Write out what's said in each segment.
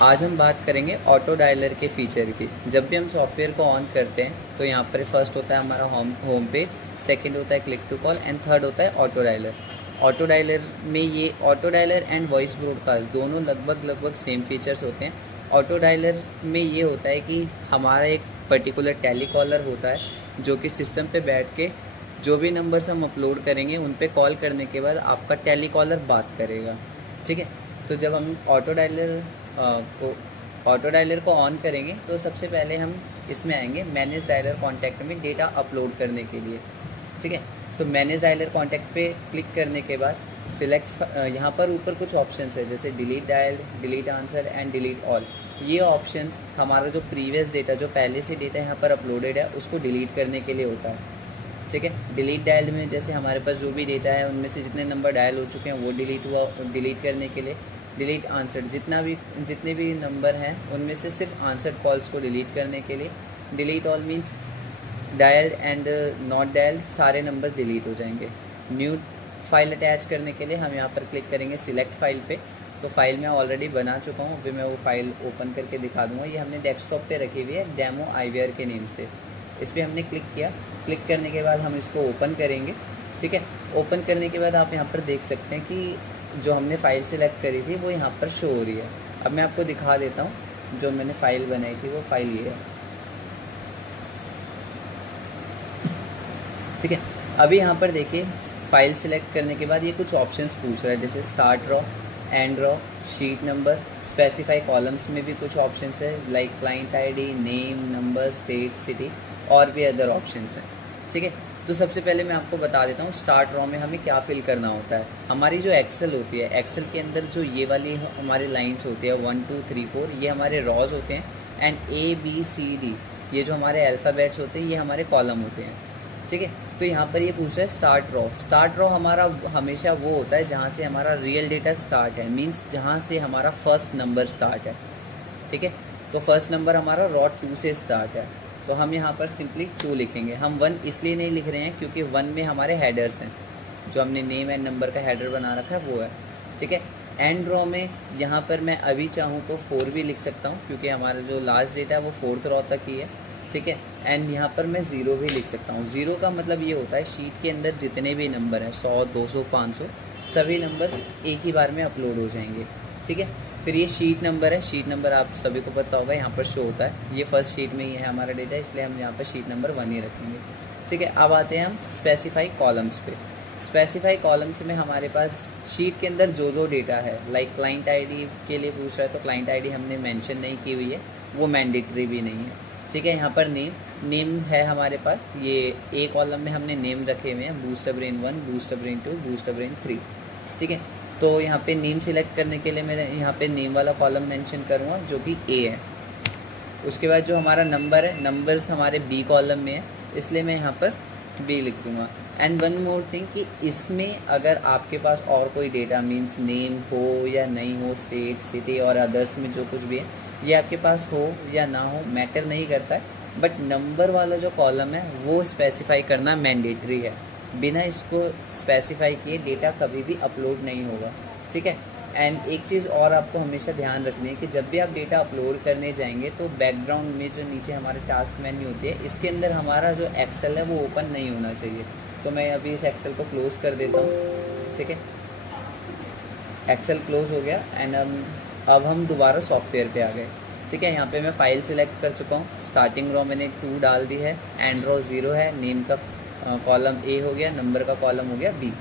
आज हम बात करेंगे ऑटो डायलर के फीचर की। जब भी हम सॉफ्टवेयर को ऑन करते हैं तो यहाँ पर फर्स्ट होता है हमारा होम पेज, सेकंड होता है click to call and third होता है ऑटो डायलर। ऑटो डायलर में ये auto dialler and voice broadcast दोनों लगभग सेम फीचर्स होते हैं। ऑटो डायलर में ये होता है कि हमारा एक पर्टिकुलर टेलीकॉलर होता है जो कि सिस्टम पे बैठ के जो भी नंबर्स हम अपलोड करेंगे उन पे कॉल करने के बाद आपका टेलीकॉलर बात करेगा। ठीक है, तो जब हम ऑटो डायलर को ऑन करेंगे तो सबसे पहले हम इसमें आएंगे मैनेज डायलर कॉन्टैक्ट में डेटा अपलोड करने के लिए। ठीक है, तो मैनेज डायलर कॉन्टैक्ट पे क्लिक करने के बाद सिलेक्ट यहाँ पर ऊपर कुछ ऑप्शंस है जैसे delete dial, delete answer and delete all. ये ऑप्शंस हमारा जो प्रीवियस डेटा, जो पहले से डेटा यहाँ पर अपलोडेड है, उसको डिलीट करने के लिए होता है। ठीक है, डिलीट डायल में जैसे हमारे पास जो भी डेटा है उनमें से जितने नंबर डायल हो चुके हैं वो डिलीट हुआ, डिलीट करने के लिए। डिलीट आंसर, जितने भी नंबर हैं उनमें से सिर्फ आंसर कॉल्स को डिलीट करने के लिए। Delete all means dial and not dial सारे नंबर डिलीट हो जाएंगे। न्यू फाइल अटैच करने के लिए हम यहाँ पर क्लिक करेंगे सिलेक्ट फाइल पे। तो फाइल मैं ऑलरेडी बना चुका हूँ, अभी मैं वो फाइल ओपन करके दिखा दूँगा। ये हमने डेस्कटॉप पे रखी हुई है डेमो आईवीआर के नेम से। इस पर हमने क्लिक किया। क्लिक करने के बाद हम इसको ओपन करेंगे। ठीक है, ओपन करने के बाद आप यहाँ पर देख सकते हैं कि जो हमने फ़ाइल सेलेक्ट करी थी वो यहाँ पर शो हो रही है। अब मैं आपको दिखा देता हूँ जो मैंने फ़ाइल बनाई थी, वो फाइल ये है। ठीक है, अभी यहाँ पर देखिए फ़ाइल सेलेक्ट करने के बाद ये कुछ ऑप्शंस पूछ रहा है जैसे start raw, and raw, sheet number, specify columns में भी कुछ ऑप्शंस है like client ID, name, number, state, city और भी अदर ऑप्शंस हैं। ठीक है, तो सबसे पहले मैं आपको बता देता हूँ स्टार्ट रॉ में हमें क्या फिल करना होता है। हमारी जो एक्सेल होती है, एक्सेल के अंदर जो ये वाली हमारी लाइंस होती है 1 2 3 4, ये हमारे रॉज होते हैं एंड ABCD ये जो हमारे अल्फ़ाबेट्स होते हैं ये हमारे कॉलम होते हैं। ठीक है, तो यहाँ पर ये पूछ रहा है स्टार्ट रॉ। स्टार्ट रॉ हमारा हमेशा वो होता है जहाँ से हमारा रियल डेटा स्टार्ट है, मीन्स जहाँ से हमारा फर्स्ट नंबर स्टार्ट है। ठीक है, तो फर्स्ट नंबर हमारा रॉ 2 से स्टार्ट है, तो हम यहाँ पर सिंपली 2 लिखेंगे। हम 1 इसलिए नहीं लिख रहे हैं क्योंकि 1 में हमारे हेडर्स हैं, जो हमने नेम एंड नंबर का हेडर बना रखा है वो है। ठीक है, एंड रॉ में यहाँ पर मैं अभी चाहूँ तो 4 भी लिख सकता हूँ क्योंकि हमारा जो लास्ट डेटा है वो 4th रॉ तक ही है। ठीक है, एंड यहाँ पर मैं 0 भी लिख सकता हूँ। 0 का मतलब ये होता है शीट के अंदर जितने भी नंबर हैं 100 200 500 सभी नंबर्स एक ही बार में अपलोड हो जाएंगे। ठीक है, फिर ये शीट नंबर है। शीट नंबर आप सभी को पता होगा, यहाँ पर शो होता है। ये फर्स्ट शीट में ही है हमारा डेटा, इसलिए हम यहाँ पर शीट नंबर 1 ही रखेंगे। ठीक है, अब आते हैं हम स्पेसिफाई कॉलम्स पे। स्पेसिफाई कॉलम्स में हमारे पास शीट के अंदर जो जो डेटा है, लाइक क्लाइंट आईडी के लिए पूछ रहा है तो क्लाइंट आईडी हमने मेंशन नहीं की हुई है, वो मैंडेटरी भी नहीं है। ठीक है, यहाँ पर नेम है हमारे पास। ये ए कॉलम में हमने नेम रखे हुए हैं, booster brain 1, booster brain 2, booster brain 3। ठीक है, तो यहाँ पे नेम सिलेक्ट करने के लिए मैं यहाँ पे नेम वाला कॉलम मेंशन करूँगा जो कि ए है। उसके बाद जो हमारा नंबर है, नंबर्स हमारे बी कॉलम में है, इसलिए मैं यहाँ पर बी लिख दूँगा। एंड वन मोर थिंग कि इसमें अगर आपके पास और कोई डेटा मीन्स नेम हो या नहीं हो, स्टेट, सिटी और अदर्स में जो कुछ भी है, ये आपके पास हो या ना हो मैटर नहीं करता है, बट नंबर वाला जो कॉलम है वो स्पेसिफाई करना मैंडेटरी है। बिना इसको स्पेसिफाई किए डेटा कभी भी अपलोड नहीं होगा। ठीक है, एंड एक चीज़ और आपको हमेशा ध्यान रखनी है कि जब भी आप डेटा अपलोड करने जाएंगे तो बैकग्राउंड में जो नीचे हमारे टास्क मेन्यू होती है, इसके अंदर हमारा जो एक्सेल है वो ओपन नहीं होना चाहिए। तो मैं अभी इस एक्सेल को क्लोज़ कर देता हूँ। ठीक है, एक्सेल क्लोज़ हो गया एंड अब हम दोबारा सॉफ्टवेयर पे आ गए। ठीक है, यहाँ पे मैं फ़ाइल सिलेक्ट कर चुका हूँ। स्टार्टिंग रॉ मैंने 2 डाल दी है, एंड रॉ 0 है, नेम का कॉलम ए हो गया, नंबर का कॉलम हो गया बी।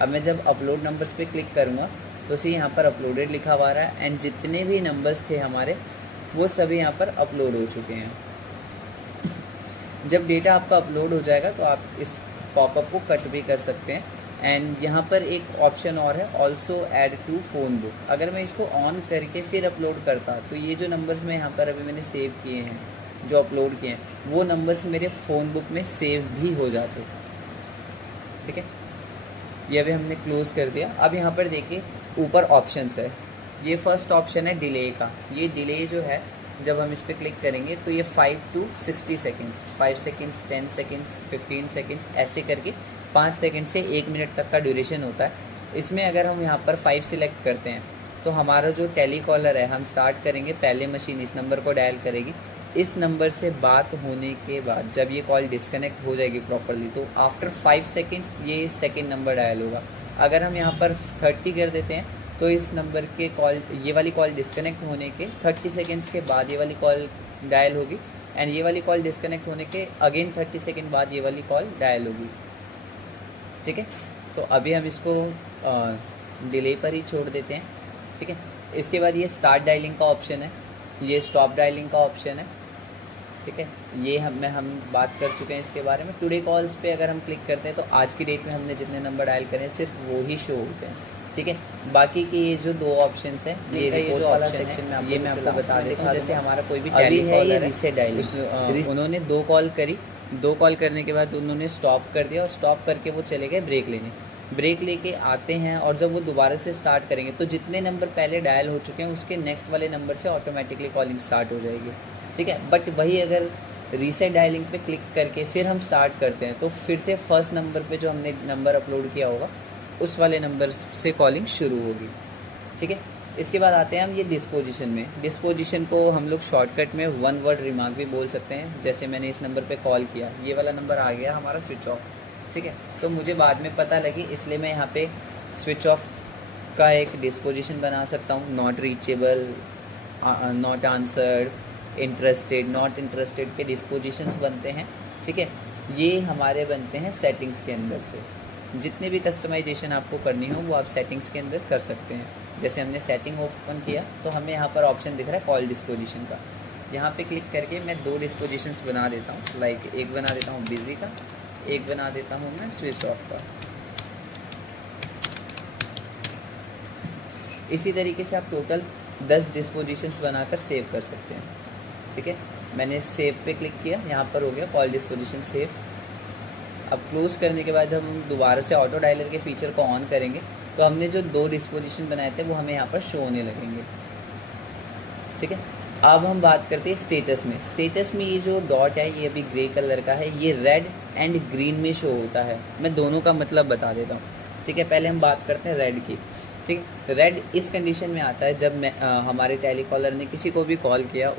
अब मैं जब अपलोड नंबर्स पे क्लिक करूँगा तो उसी यहाँ पर अपलोडेड लिखा हुआ रहा है एंड जितने भी नंबर्स थे हमारे वो सभी यहाँ पर अपलोड हो चुके हैं। जब डेटा आपका अपलोड हो जाएगा तो आप इस पॉपअप को कट भी कर सकते हैं। एंड यहाँ पर एक ऑप्शन और है, also add to phone book. अगर मैं इसको ऑन करके फिर अपलोड करता तो ये जो नंबर्स मैं यहाँ पर अभी मैंने सेव किए हैं, जो अपलोड किए हैं, वो नंबर्स मेरे फ़ोन बुक में सेव भी हो जाते। ठीक है, ये अभी हमने क्लोज़ कर दिया। अब यहाँ पर देखिए ऊपर ऑप्शंस है। ये फर्स्ट ऑप्शन है डिले का। ये डिले जो है जब हम इस पर क्लिक करेंगे तो ये 5 to 60 seconds, 5 seconds, 10 seconds, 15 seconds ऐसे करके 5 सेकेंड से 1 मिनट तक का ड्यूरेशन होता है। इसमें अगर हम यहाँ पर 5 सिलेक्ट करते हैं तो हमारा जो टेली कॉलर है, हम स्टार्ट करेंगे, पहले मशीन इस नंबर को डायल करेगी, इस नंबर से बात होने के बाद जब ये कॉल डिस्कनेक्ट हो जाएगी प्रॉपरली, तो आफ्टर 5 सेकेंड्स ये सेकेंड नंबर डायल होगा। अगर हम यहाँ पर 30 कर देते हैं तो इस नंबर के कॉल, ये वाली कॉल डिस्कनेक्ट होने के 30 सेकेंड्स के बाद ये वाली कॉल डायल होगी, एंड ये वाली कॉल डिस्कनेक्ट होने के अगेन 30 सेकेंड बाद ये वाली कॉल डायल होगी। ठीक है, तो अभी हम इसको डिले पर ही छोड़ देते हैं। ठीक है, इसके बाद ये स्टार्ट डायलिंग का ऑप्शन है, ये स्टॉप डायलिंग का ऑप्शन है। ठीक है, ये हम बात कर चुके हैं इसके बारे में। टुडे कॉल्स पे अगर हम क्लिक करते हैं तो आज की डेट में हमने जितने नंबर डायल करें सिर्फ वो ही शो होते हैं। ठीक है, बाकी के ये जो 2 ऑप्शंस हैं, ये रिपोर्ट वाला सेक्शन में ये मैं आपको बता देता हूँ। जैसे हमारा कोई भी टेली कॉलर है, रीसेट डायलिंग, उन्होंने 2 कॉल करी, 2 कॉल करने के बाद उन्होंने स्टॉप कर दिया, और स्टॉप करके वो चले गए ब्रेक लेने। ब्रेक लेके आते हैं और जब वो दोबारा से स्टार्ट करेंगे तो जितने नंबर पहले डायल हो चुके हैं उसके नेक्स्ट वाले नंबर से ऑटोमेटिकली कॉलिंग स्टार्ट हो जाएगी। ठीक है, बट वही अगर रीसेट डायलिंग पे क्लिक करके फिर हम स्टार्ट करते हैं तो फिर से फर्स्ट नंबर पे जो हमने नंबर अपलोड किया होगा उस वाले नंबर से कॉलिंग शुरू होगी। ठीक है, इसके बाद आते हैं हम ये डिस्पोजिशन में। डिस्पोजिशन को हम लोग शॉर्टकट में 1 वर्ड रिमार्क भी बोल सकते हैं। जैसे मैंने इस नंबर पे कॉल किया, ये वाला नंबर आ गया हमारा स्विच ऑफ। ठीक है, तो मुझे बाद में पता लगी, इसलिए मैं यहाँ पे स्विच ऑफ का एक डिस्पोजिशन बना सकता हूँ। Not reachable, not answered, interested, not interested के डिस्पोजिशंस बनते हैं। ठीक है, ये हमारे बनते हैं सेटिंग्स के अंदर से। जितने भी कस्टमाइजेशन आपको करनी हो वो आप सेटिंग्स के अंदर कर सकते हैं। जैसे हमने सेटिंग ओपन किया तो हमें यहाँ पर ऑप्शन दिख रहा है कॉल डिस्पोजिशन का। यहाँ पे क्लिक करके मैं 2 डिस्पोजिशंस बना देता हूँ। लाइक एक बना देता हूँ बिजी का, एक बना देता हूँ मैं स्विच ऑफ का। इसी तरीके से आप टोटल 10 डिस्पोजिशंस बनाकर सेव कर सकते हैं। ठीक है, मैंने सेव पे क्लिक किया, यहाँ पर हो गया कॉल डिस्पोजिशन सेव। अब क्लोज करने के बाद जब हम दोबारा से ऑटो डायलर के फीचर को ऑन करेंगे तो हमने जो 2 डिस्पोजिशन बनाए थे वो हमें यहाँ पर शो होने लगेंगे। ठीक है, अब हम बात करते हैं स्टेटस में। स्टेटस में ये जो डॉट है ये अभी ग्रे कलर का है, ये रेड एंड ग्रीन में शो होता है। मैं दोनों का मतलब बता देता हूँ। ठीक है, पहले हम बात करते हैं रेड की। ठीक, रेड इस कंडीशन में आता है जब हमारे टेलीकॉलर ने किसी को भी कॉल किया,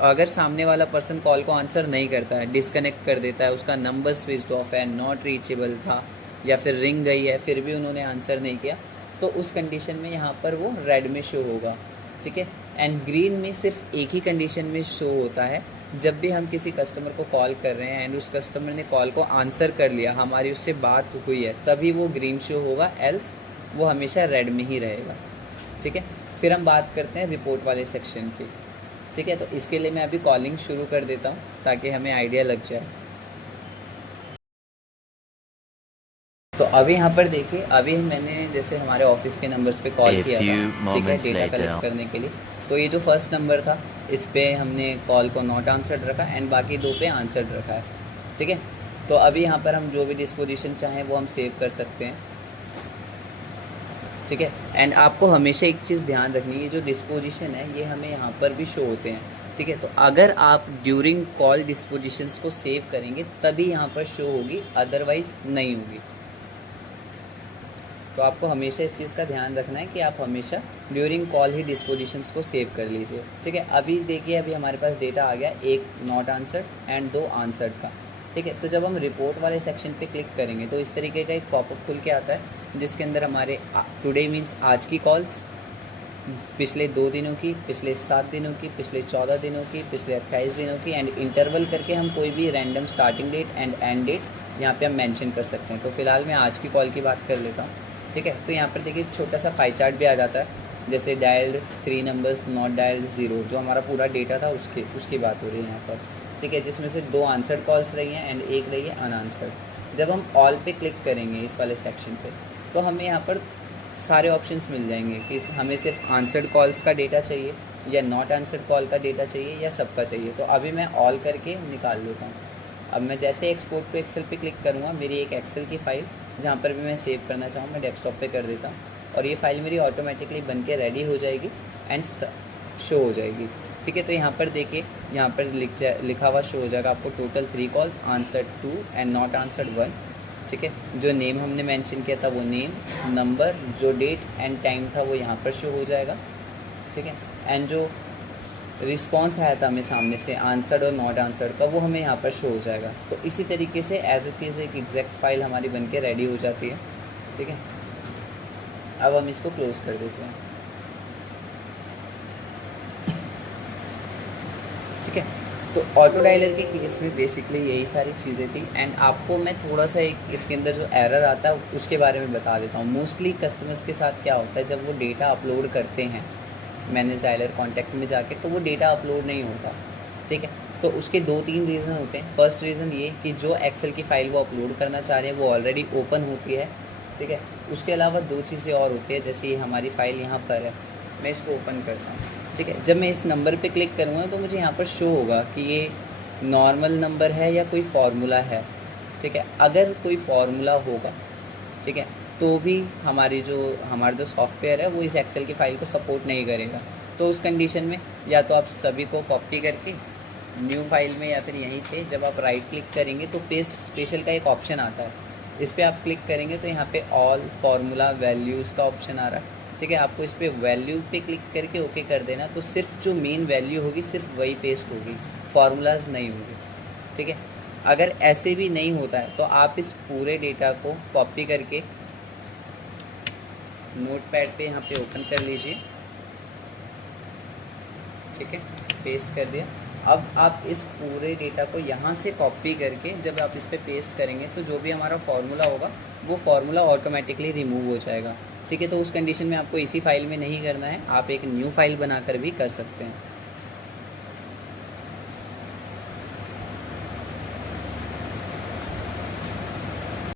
अगर सामने वाला पर्सन कॉल को आंसर नहीं करता है, डिस्कनेक्ट कर देता है, उसका नंबर स्विच ऑफ है, नॉट रीचेबल था, या फिर रिंग गई है फिर भी उन्होंने आंसर नहीं किया, तो उस कंडीशन में यहाँ पर वो रेड में शो होगा। ठीक है, एंड ग्रीन में सिर्फ एक ही कंडीशन में शो होता है, जब भी हम किसी कस्टमर को कॉल कर रहे हैं एंड उस कस्टमर ने कॉल को आंसर कर लिया, हमारी उससे बात हुई है, तभी वो ग्रीन शो होगा, एल्स वो हमेशा रेड में ही रहेगा। ठीक है, फिर हम बात करते हैं रिपोर्ट वाले सेक्शन की। ठीक है, तो इसके लिए मैं अभी कॉलिंग शुरू कर देता हूँ ताकि हमें आइडिया लग जाए। तो अभी यहाँ पर देखिए, अभी मैंने जैसे हमारे ऑफिस के नंबर्स पे कॉल किया था, ठीक है, डेटा कलेक्ट करने के लिए। तो ये जो फर्स्ट नंबर था इस पर हमने कॉल को नॉट आंसर्ड रखा एंड बाकी 2 पे आंसर्ड रखा है। ठीक है, तो अभी यहाँ पर हम जो भी डिस्पोजिशन चाहें वो हम सेव कर सकते हैं। ठीक है, एंड आपको हमेशा एक चीज़ ध्यान रखनी है, ये जो डिस्पोजिशन है ये हमें यहाँ पर भी शो होते हैं। ठीक है, तो अगर आप ड्यूरिंग कॉल डिस्पोजिशंस को सेव करेंगे तभी यहाँ पर शो होगी, अदरवाइज नहीं होगी। तो आपको हमेशा इस चीज़ का ध्यान रखना है कि आप हमेशा ड्यूरिंग कॉल ही डिस्पोजिशंस को सेव कर लीजिए। ठीक है, अभी देखिए, अभी हमारे पास डेटा आ गया 1 नॉट आंसर्ड एंड 2 आंसर्ड का। ठीक है, तो जब हम रिपोर्ट वाले सेक्शन पे क्लिक करेंगे तो इस तरीके का एक पॉपअप खुल के आता है जिसके अंदर हमारे टुडे मीन्स आज की कॉल्स, पिछले 2 दिनों की, पिछले 7 दिनों की, पिछले 14 दिनों की, पिछले 28 दिनों की, एंड इंटरवल करके हम कोई भी random starting date and end date यहाँ पे हम मेंशन कर सकते हैं। तो फिलहाल मैं आज की कॉल की बात कर लेता हूँ। ठीक है, तो यहाँ पर देखिए छोटा सा पाई चार्ट भी आ जाता है, जैसे डायल्ड 3 नंबर्स, नॉट डायल्ड 0, जो हमारा पूरा डेटा था उसकी बात हो रही है यहाँ पर। ठीक है, जिसमें से 2 आंसर्ड कॉल्स रही हैं एंड 1 रही है अनआंसर्ड। जब हम ऑल पे क्लिक करेंगे इस वाले सेक्शन पे तो हमें यहाँ पर सारे ऑप्शंस मिल जाएंगे कि हमें सिर्फ आंसर्ड कॉल्स का डेटा चाहिए या नॉट आंसर्ड कॉल का डेटा चाहिए या सबका चाहिए। तो अभी मैं ऑल करके निकाल देता हूँ। अब मैं जैसे एक्सपोर्ट टू एक्सेल पे क्लिक करूँगा, मेरी एक एक्सेल की फ़ाइल जहाँ पर भी मैं सेव करना चाहूँ मैं डेस्कटॉप पे कर देता हूँ और ये फाइल मेरी ऑटोमेटिकली बन के रेडी हो जाएगी एंड शो हो जाएगी। ठीक है, तो यहाँ पर देखिए, यहाँ पर लिखा हुआ शो हो जाएगा आपको total 3 calls, answered 2 and not answered 1। ठीक है। जो नेम हमने मेंशन किया था वो नेम, नंबर, जो डेट एंड टाइम था वो यहाँ पर शो हो जाएगा, ठीक है। एंड जो रिस्पॉन्स आया था हमें सामने से आंसर्ड और नॉट आंसर्ड का, वो हमें यहाँ पर शो हो जाएगा। तो इसी तरीके से एज इट इज़ एक एग्जैक्ट फाइल हमारी बन के रेडी हो जाती है, ठीक है। अब हम इसको क्लोज कर देते हैं, ठीक है। तो ऑटो डायलर के केस में बेसिकली यही सारी चीज़ें थी। एंड आपको मैं थोड़ा सा एक इसके अंदर जो एरर आता है उसके बारे में बता देता हूँ। मोस्टली कस्टमर्स के साथ क्या होता है, जब वो डेटा अपलोड करते हैं मैनेज डायलर कॉन्टैक्ट में जाके, तो वो डेटा अपलोड नहीं होता, ठीक है। तो उसके 2-3 रीज़न होते हैं। फर्स्ट रीज़न ये कि जो एक्सेल की फ़ाइल वो अपलोड करना चाह रहे हैं वो ऑलरेडी ओपन होती है, ठीक है। उसके अलावा 2 चीज़ें और होती है, जैसे ये हमारी फ़ाइल यहाँ पर है, मैं इसको ओपन करता हूँ, ठीक है। जब मैं इस नंबर पे क्लिक करूँगा तो मुझे यहाँ पर शो होगा कि ये नॉर्मल नंबर है या कोई फार्मूला है, ठीक है। अगर कोई फार्मूला होगा, ठीक है, तो भी हमारा जो सॉफ्टवेयर है वो इस एक्सेल की फ़ाइल को सपोर्ट नहीं करेगा। तो उस कंडीशन में या तो आप सभी को कॉपी करके न्यू फाइल में, या फिर यहीं पे जब आप राइट क्लिक करेंगे तो पेस्ट स्पेशल का एक ऑप्शन आता है, इस पर आप क्लिक करेंगे तो यहाँ पे ऑल फार्मूला वैल्यूज़ का ऑप्शन आ रहा है, ठीक है। आपको इस पर वैल्यू पे क्लिक करके ओके कर देना, तो सिर्फ जो मेन वैल्यू होगी सिर्फ वही पेस्ट होगी, फार्मूलाज नहीं होगी, ठीक है। अगर ऐसे भी नहीं होता है तो आप इस पूरे डेटा को कॉपी करके नोटपैड पे यहाँ पे ओपन कर लीजिए, ठीक है, पेस्ट कर दिया। अब आप इस पूरे डेटा को यहाँ से कॉपी करके जब आप इस पर पेस्ट करेंगे तो जो भी हमारा फार्मूला होगा वो फार्मूला ऑटोमेटिकली रिमूव हो जाएगा, ठीक है। तो उस कंडीशन में आपको इसी फाइल में नहीं करना है, आप एक न्यू फाइल बनाकर भी कर सकते हैं।